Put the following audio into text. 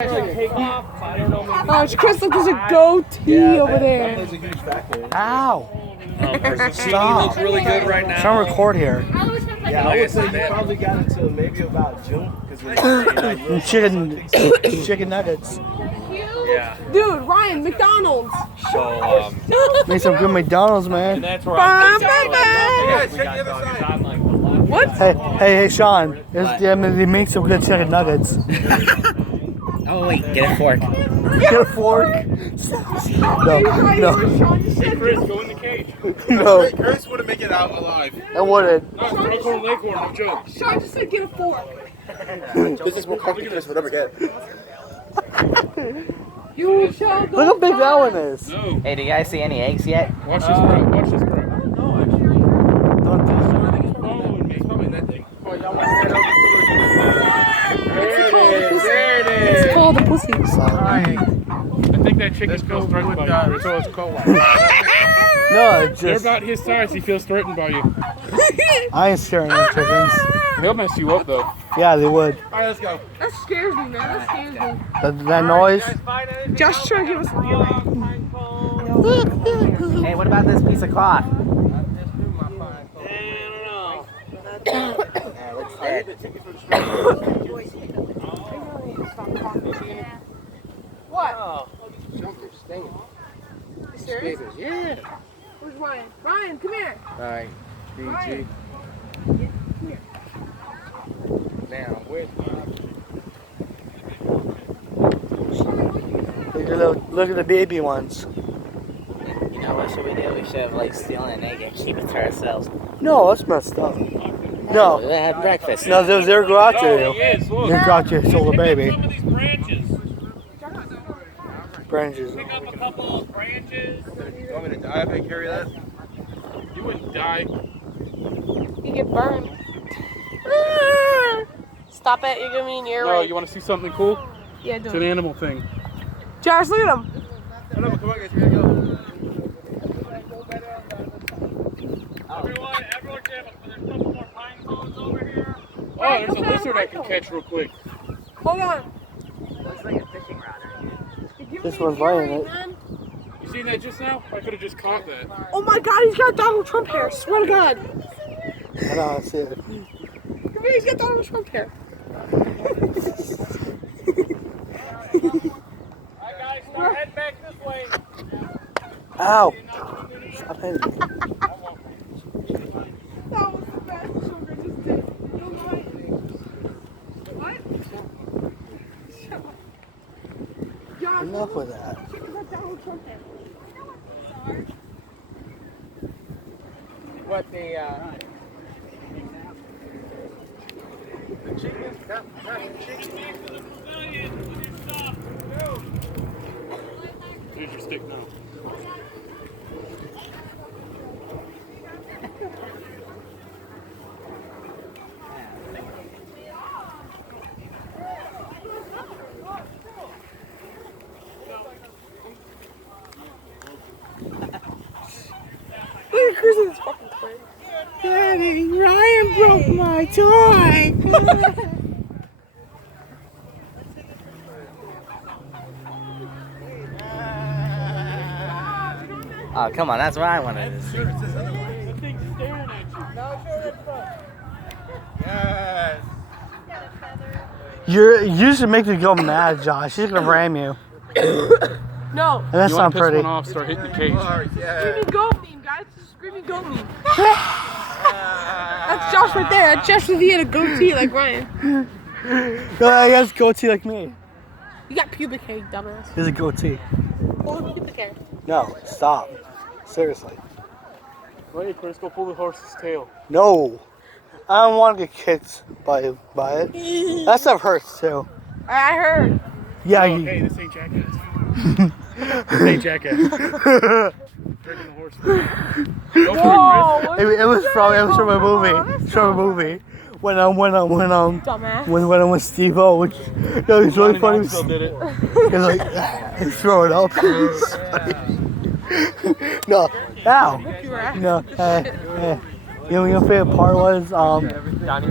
Oh, it's Chris, look, there's a goatee over there. That plays a huge factor. Ow! Stop. Looks really good right now. Trying to record here. Yeah, I would say you probably got until maybe about June. Because Chicken nuggets. Yeah. Dude, Ryan, McDonald's. So, Made some good McDonald's, man. that's where I'm What? Hey, Sean. They make some good chicken nuggets. Oh wait, get a fork. Get a fork. No. Hey, Chris, go in the cage. No, Chris wouldn't make it out alive. I wouldn't. No, Leghorn, no joke. Sean just said get a fork. This is more complicated than Chris would ever get. You shall go. Look how big that one is. No. Hey, do you guys see any eggs yet? Watch this grab. Watch this grab. Don't do Following me. Probably that thing. There it It's is. called a pussy. I think that chicken's feels threatened by you. So it's cold. No, it's They're just about his size. He feels threatened by you. I ain't scaring no chickens. He'll mess you up though. Yeah, they would. All right, let's go. That scares me, man. That scares me. That noise. Josh trying to give us a Hey, what about this piece of cloth? What? You serious? Yeah. Where's Ryan? Ryan, come here. Alright, BG. Now, where's Look at the baby ones. You know what should we do? We should have like stolen an egg and keep it to ourselves. No, that's messed up. No, They had breakfast. no, they're go out to Oh, he you. is. Look. They're go out to you, stole the baby. Some of these branches. Branches. Pick up a couple of branches. You want me to die if I carry that? You wouldn't die. You get burned. Stop it, you're gonna be in your No, way. you want to see something cool? Yeah, do It's an it. animal thing. Josh, look at him. No, come on, guys, we gotta go. Everyone came up. There's a couple more pine cones over here. Oh, there's a lizard I can catch real quick. Hold on. Looks like a fishing rod. This one's laying it. You seen that just now? I could have just caught that. Oh my god, he's got Donald Trump hair. Swear to God. I know, I see it. Come here, he's got Donald Trump hair. Alright guys, start heading back this way. Ow! Stop hitting me. That was the best sugar just did. No lying. What? Shut up. Josh, Enough with that. he's got Donald Trump hair. What the, Here's your stick now. Look at Chris's fucking toy. Daddy, Ryan broke my toy. Oh, come on, that's what I wanted to see. The thing's staring at you. yes. You should make me go mad, Josh. She's gonna ram you. No. And that's You not want to piss pretty. one off, start hitting the cage. Alright, yeah. Screaming goat meme, guys. It's a screaming goat meme. That's Josh right there. That's Josh if he had a goatee like Ryan. No, I guess goatee like me. You got pubic hair, you dumbass. He's a goatee. Hold pubic hair. No, stop. Seriously. Wait, Chris, go pull the horse's tail. No. I don't want to get kicked by it. That stuff hurts too. I heard. Yeah, Oh, hey, this ain't Jackass. This ain't Jackass. Breaking the horse. Go Whoa. for it was from a movie. It's from a movie. When Dumbass. when Steve-O, which no, he's really funny. Still did it. He's like he's throwing up. No, ow. No, you know what your favorite part was?